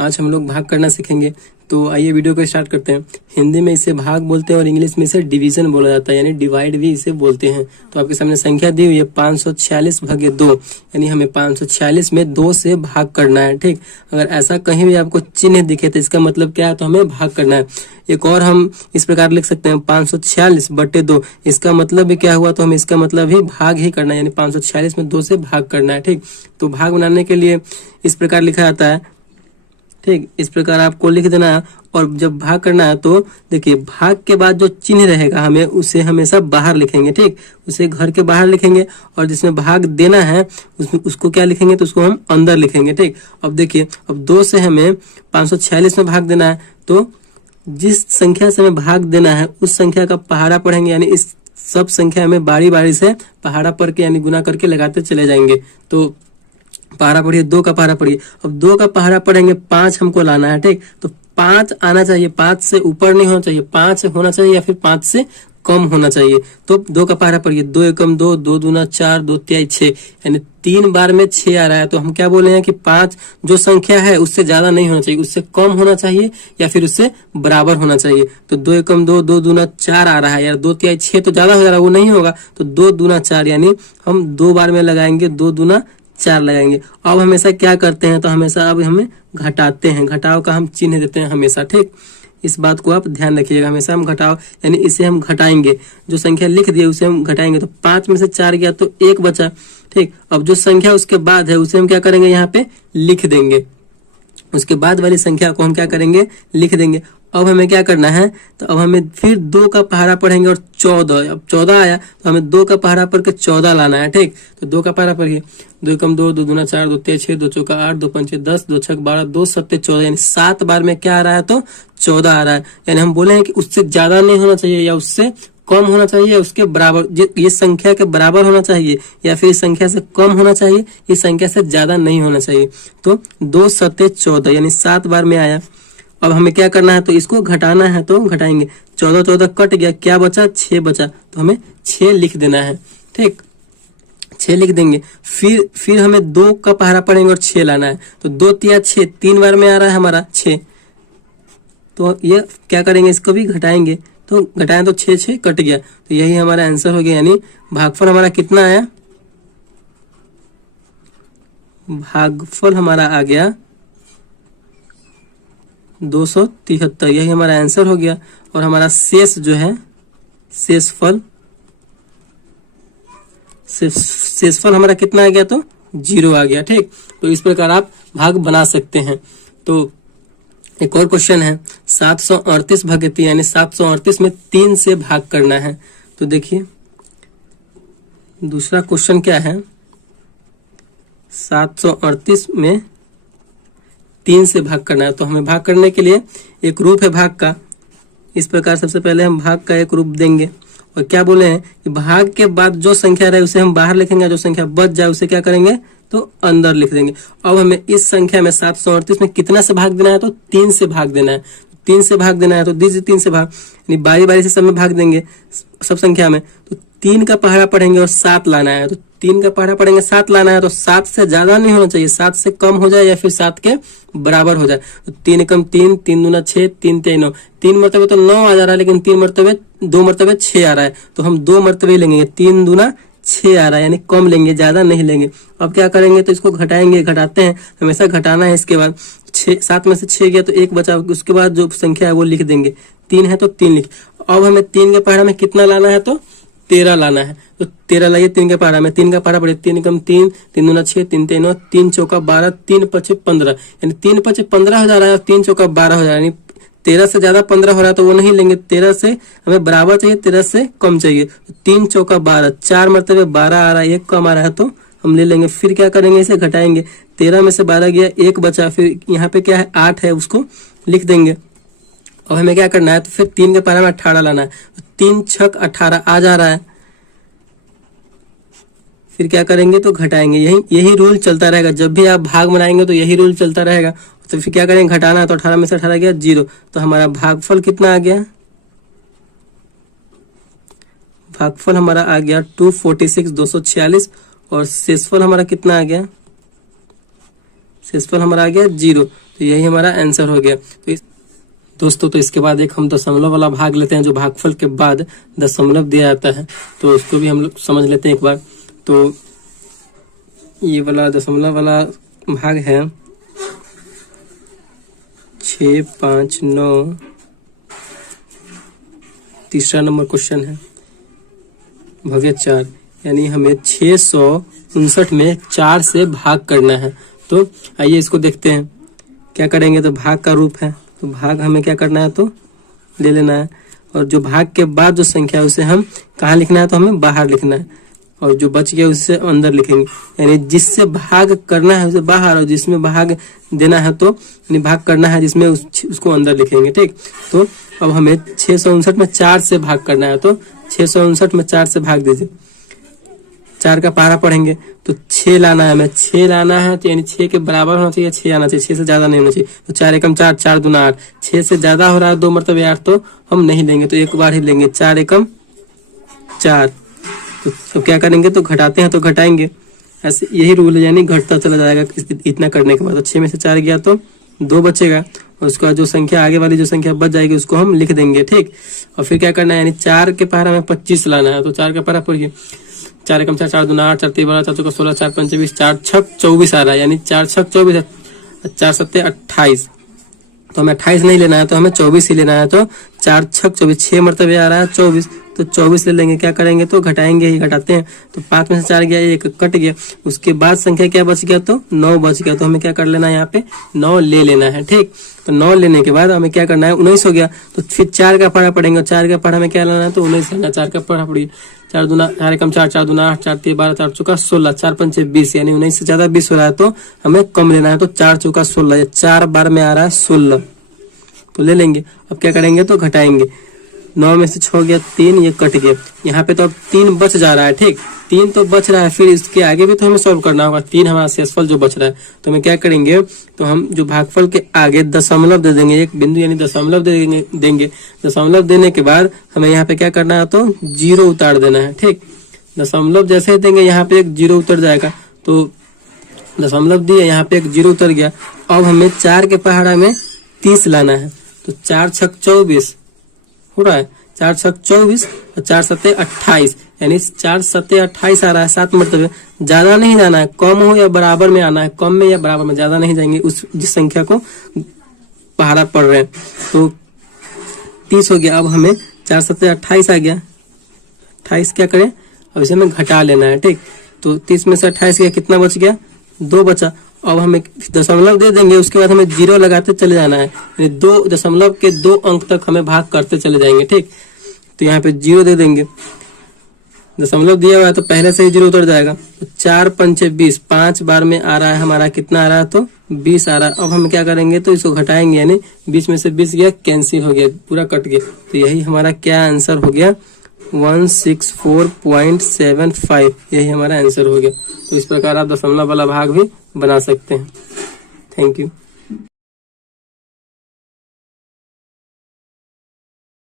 आज हम लोग भाग करना सीखेंगे। तो आइए वीडियो को स्टार्ट करते हैं। हिंदी में इसे भाग बोलते हैं और इंग्लिश में इसे डिवीजन बोला जाता है, यानी डिवाइड भी इसे बोलते हैं। तो आपके सामने संख्या दी हुई है 546 भागे 2, यानी हमें 546 में 2 से भाग करना है। ठीक, अगर ऐसा कहीं भी आपको चिन्ह दिखे तो इसका मतलब क्या है, तो हमें भाग करना है। एक और हम इस प्रकार लिख सकते हैं 546/2, इसका मतलब भी क्या हुआ, तो हमें इसका मतलब भी भाग ही करना है, यानी 546 में 2 से भाग करना है। ठीक, तो भाग बनाने के लिए इस प्रकार लिखा जाता है। ठीक, इस प्रकार आपको लिख देना है और जब भाग करना है तो देखिए भाग के बाद जो चिन्ह रहेगा हमें उसे हमेशा बाहर लिखेंगे। ठीक, उसे घर के बाहर लिखेंगे और जिसमें भाग देना है उसमें उसको क्या लिखेंगे, तो उसको हम अंदर लिखेंगे। ठीक, अब देखिए अब 2 से हमें 546 में भाग देना है, तो जिस संख्या से हमें भाग देना है उस संख्या का पहाड़ा पढ़ेंगे, यानी इस सब संख्या में बारी बारी से पहाड़ा पढ़ के यानी गुना करके लगाते चले जाएंगे। तो पहाड़ा पढ़िए, 2 का पहाड़ा पढ़िए। अब 2 का पहाड़ा पढ़ेंगे, 5 हमको लाना है। ठीक, तो 5 आना चाहिए, 5 से ऊपर नहीं होना चाहिए, 5 होना चाहिए या फिर 5 से कम होना चाहिए। तो 2 का पहाड़ा पढ़िए, 2 एकम 2, 2 दूना 4, 2 तिहाई 6, यानी 3 बार में 6 आ रहा है। तो हम क्या बोले हैं कि 5 जो संख्या है उससे ज्यादा नहीं होना चाहिए, उससे कम होना चाहिए या फिर उससे बराबर होना चाहिए। तो 2 एकम 2, 2 दूना 4 आ रहा है यार, 2 तिहाई 6 तो ज्यादा हो जा रहा है, वो नहीं होगा। तो 2 दूना 4, यानी हम 2 बार में लगाएंगे, 2 दूना 4 लगाएंगे। अब हमेशा क्या करते हैं, तो हमेशा अब हमें घटाते हैं, घटाव का हम चिन्ह देते हैं हमेशा। ठीक, इस बात को आप ध्यान रखिएगा, हमेशा हम घटाव यानी इसे हम घटाएंगे, जो संख्या लिख दी उसे हम घटाएंगे। तो 5 में से 4 गया तो 1 बचा। ठीक, अब जो संख्या उसके बाद है उसे हम क्या करेंगे, यहाँ पे लिख देंगे, उसके बाद वाली संख्या को हम क्या करेंगे, लिख देंगे। अब हमें क्या करना है, तो अब हमें फिर 2 का पहाड़ा पढ़ेंगे और 14, अब 14 आया तो हमें 2 का पहाड़ा पढ़ के 14 लाना है। ठीक, तो 2 का पहाड़ा पढ़िए, 2 एकम 2, 2 दूना 4, 2 तिहाई 6, 2 चौका 8, 2 पंचे 10, 2 छक 12, 2 सत्ते 14, यानी 7 बार में क्या आ रहा है, तो 14 आ रहा है। यानी हम बोले हैं कि उससे ज्यादा नहीं होना चाहिए या उससे कम होना चाहिए, उसके बराबर, ये संख्या के बराबर होना चाहिए या फिर इस संख्या से कम होना चाहिए, इस संख्या से ज्यादा नहीं होना चाहिए। तो 2 सत्ते 14 यानी 7 बार में आया। अब हमें क्या करना है, तो इसको घटाना है, तो घटाएंगे, 14 14 कट गया, क्या बचा, 6 बचा, तो हमें 6 लिख देना है। ठीक, 6 लिख देंगे। फिर हमें 2 का पहाड़ा पढ़ेंगे और 6 लाना है। तो 2 तिया 6, 3 बार में आ रहा है हमारा 6, तो ये क्या करेंगे, इसको भी घटाएंगे, तो घटाएं तो 6 6 कट गया, तो यही हमारा आंसर हो गया। यानी भागफल हमारा कितना आया, भागफल हमारा आ गया 273, यही हमारा आंसर हो गया। और हमारा शेष जो है, शेषफल हमारा कितना आ गया, तो 0 आ गया। ठीक, तो इस प्रकार आप भाग बना सकते हैं। तो एक और क्वेश्चन है 738 भागे 3, यानी 738 में 3 से भाग करना है। तो देखिए दूसरा क्वेश्चन क्या है, 738 में 3 से भाग करना है। तो हमें भाग करने के लिए एक रूप है भाग का, इस प्रकार सबसे पहले हम भाग का एक रूप देंगे और क्या बोले हैं कि भाग के बाद जो संख्या रहे उसे हम बाहर लिखेंगे, जो संख्या बच जाए उसे क्या करेंगे, तो अंदर लिख देंगे। अब हमें इस संख्या में 738 में कितना से भाग देना है, तो 3 से भाग देना है। 3 से भाग देना है तो दीजिए 3 से भाग, यानी बारी बारी से सब में भाग देंगे सब संख्या में। तो 3 का पहाड़ा पढ़ेंगे और 7 लाना है। तो 3 का पहाड़ा पढ़ेंगे, 7 लाना है, तो 7 से ज्यादा नहीं होना चाहिए, 7 से कम हो जाए या फिर 7 के बराबर हो जाए। तो 3 एकम 3, 3 दूना 6, 3 तिहाई 9, 3 मरतबे तो 9 आ जा रहा है, लेकिन 2 मरतबे 6 आ रहा है, तो हम 2 मरतबे लेंगे, 3 दूना 6 आ रहा है, यानी कम लेंगे, ज्यादा नहीं लेंगे। अब क्या करेंगे, तो इसको घटाएंगे, घटाते हैं, हमेशा घटाना है। इसके बाद 7 में से 6 गया तो 1 बचा, उसके बाद जो संख्या है वो लिख देंगे, 3 है तो 3 लिख। अब हमें 3 के पहाड़ा में कितना लाना है, तो 13 लाना है। तो 13 लाइए 3 के पहाड़ा में, 3 का पहाड़ा पड़े, 3 एकम 3, 3 दूना 6, 3 तिहाई 9, 3 चौका 12, 3 पचे 15, यानी 3 पचे 15 हो जा रहा है और 3 चौका 12 हो जा रहा है, यानी 13 से ज्यादा 15 हो रहा है तो वो नहीं लेंगे, 13 से हमें बराबर चाहिए, 13 से कम चाहिए। 3 चौका 12, 4 मरतबे 12 आ रहा है, 1 कम आ रहा है तो हम ले लेंगे। फिर क्या करेंगे, इसे घटाएंगे, 13 में से 12 गया, 1 बचा, फिर यहाँ पे क्या है 8 है, उसको लिख देंगे। अब हमें क्या करना है, तो फिर 3 के पहाड़ा में 18 लाना है। 3 छक 18 आ जा रहा है, फिर क्या करेंगे, तो घटाएंगे। यही रूल चलता रहेगा, जब भी आप भाग बनाएंगे तो यही रूल चलता रहेगा। तो फिर क्या करेंगे, घटाना है, तो 18 में से 18 गया 0, तो हमारा भागफल कितना आ गया, भागफल हमारा आ गया 246 246 और शेषफल हमारा कितना आ गया, शेषफल हमारा आ गया 0। तो यही हमारा आंसर हो गया। दोस्तों तो इसके बाद एक हम दशमलव वाला भाग लेते हैं, जो भागफल के बाद दशमलव दिया जाता है, तो उसको भी हम लोग समझ लेते हैं एक बार। तो ये वाला दशमलव वाला भाग है 6, 5, 9। तीसरा नंबर क्वेश्चन है भागे 4, यानी हमें 659 में 4 से भाग करना है। तो आइए इसको देखते हैं क्या करेंगे। तो भाग का रूप है, तो भाग हमें क्या करना है, तो ले लेना है, और जो भाग के बाद जो संख्या है उसे हम कहाँ लिखना है, तो हमें बाहर लिखना है, और जो बच गया उससे अंदर लिखेंगे। यानी जिससे भाग करना है उसे बाहर, और जिसमें भाग देना है तो यानी भाग करना है जिसमें उसको अंदर लिखेंगे। ठीक, तो अब हमें 659 में 4 से भाग करना है, तो 659 में 4 से भाग दीजिए। 4 का पहाड़ा पढ़ेंगे तो 6 लाना है, हमें 6 लाना है, तो यानी 6 के बराबर होना चाहिए, 6 आना चाहिए, 6 से ज्यादा नहीं होना चाहिए। तो 4 एकम 4, 4 दूना 8, 6 से ज्यादा हो रहा है 2 मरतबे 8, तो हम नहीं लेंगे, तो एक बार ही लेंगे। 4 एकम 4, तो क्या करेंगे, तो घटाते हैं तो घटाएंगे, ऐसे यही रूल है, यानी घटता चला जाएगा इतना करने के बाद। तो 6 में से 4 गया तो 2 बचेगा, और उसका जो संख्या आगे वाली जो संख्या बच जाएगी उसको हम लिख देंगे। ठीक, और फिर क्या करना है, यानी 4 के पहाड़ा में 25 लाना है, तो 4 का पहाड़ा पढ़िए। 4 एकम 4, 4 दूना 8, 4 3 12, 4 चौका 16, 4 पंचे 20, 4 छक 24 आ रहा है, यानी 4 छक 24, 4 सत्ते 28। तो हमें 28 नहीं लेना है, तो हमें 24 ही लेना है। तो 4 छक 24, 6 मरतबे आ रहा है 24, तो 24 ले लेंगे। क्या करेंगे, तो घटाएंगे ही, घटाते हैं। तो 5 में से 4 गया, 1 कट गया, उसके बाद संख्या क्या बच गया, तो 9 बच गया। तो हमें क्या कर लेना है, यहाँ पे 9 ले लेना है। ठीक, तो 9 लेने के बाद हमें क्या करना है, 19 हो गया, तो फिर 4 का पहाड़ा पड़ेंगे, 4 का पहाड़ा में क्या लेना है, तो 19 लेना। 4 का पहाड़ा पड़िए, 4 दूना 4 एकम 4, 4 दूना 8, 4 3 12, 4 चौका 16, 4 पंचे 20, यानी 19 से ज्यादा 20 हो रहा है, तो हमें कम लेना है। तो 4 चौका 16, 4 बार में आ रहा है 16, तो ले लेंगे। अब क्या करेंगे, तो घटाएंगे। 9 में से 6 गया 3, ये कट गया। यहाँ पे तो अब 3 बच जा रहा है। ठीक, 3 तो बच रहा है, फिर इसके आगे भी तो हमें सॉल्व करना होगा। 3 हमारा शेषफल जो बच रहा है, तो हमें क्या करेंगे, तो हम जो भागफल के आगे दशमलव दे देंगे, एक बिंदु यानी दशमलव देंगे। दशमलव देने के बाद हमें यहाँ पे क्या करना है, तो 0 उतार देना है। ठीक, दशमलव जैसे ही देंगे यहाँ पे एक 0 उतर जाएगा, तो दशमलव दिए, यहाँ पे एक 0 उतर गया। अब हमें 4 के पहाड़ा में 30 लाना है, तो 4 छक 24 हो रहा है, 4 छक 24 और 4 सत्ते 28, यानी 4 सत्ते 28 आ रहा है 7 मरतबे। ज्यादा नहीं जाना है, कम हो या बराबर में आना है, कम में या बराबर में, ज्यादा नहीं जाएंगे उस जिस संख्या को पहाड़ा पड़ रहे हैं। तो 30 हो गया। अब हमें 4 सत्ते 28 आ गया, 28 क्या करें, अब इसे हमें घटा लेना है। ठीक, तो 30 में से 28 गया, कितना बच गया, 2 बचा। अब हमें दशमलव दे देंगे, उसके बाद हमें 0 लगाते चले जाना है, यानी 2 दशमलव के 2 अंक तक हमें भाग करते चले जाएंगे। ठीक, तो यहाँ पे 0 दे देंगे, दशमलव दिया हुआ है तो पहले से ही 0 उतर जाएगा। तो 4 पंचे 20, 5 बार में आ रहा है हमारा, कितना आ रहा है, तो 20 आ रहा है। अब हम क्या करेंगे, तो इसको घटाएंगे, यानी 20 में से 20 गया, कैंसिल हो गया, पूरा कट गया। तो यही हमारा क्या आंसर हो गया, 164.75, यही हमारा आंसर हो गया। तो इस प्रकार आप दशमलव वाला भाग भी बना सकते हैं। Thank you.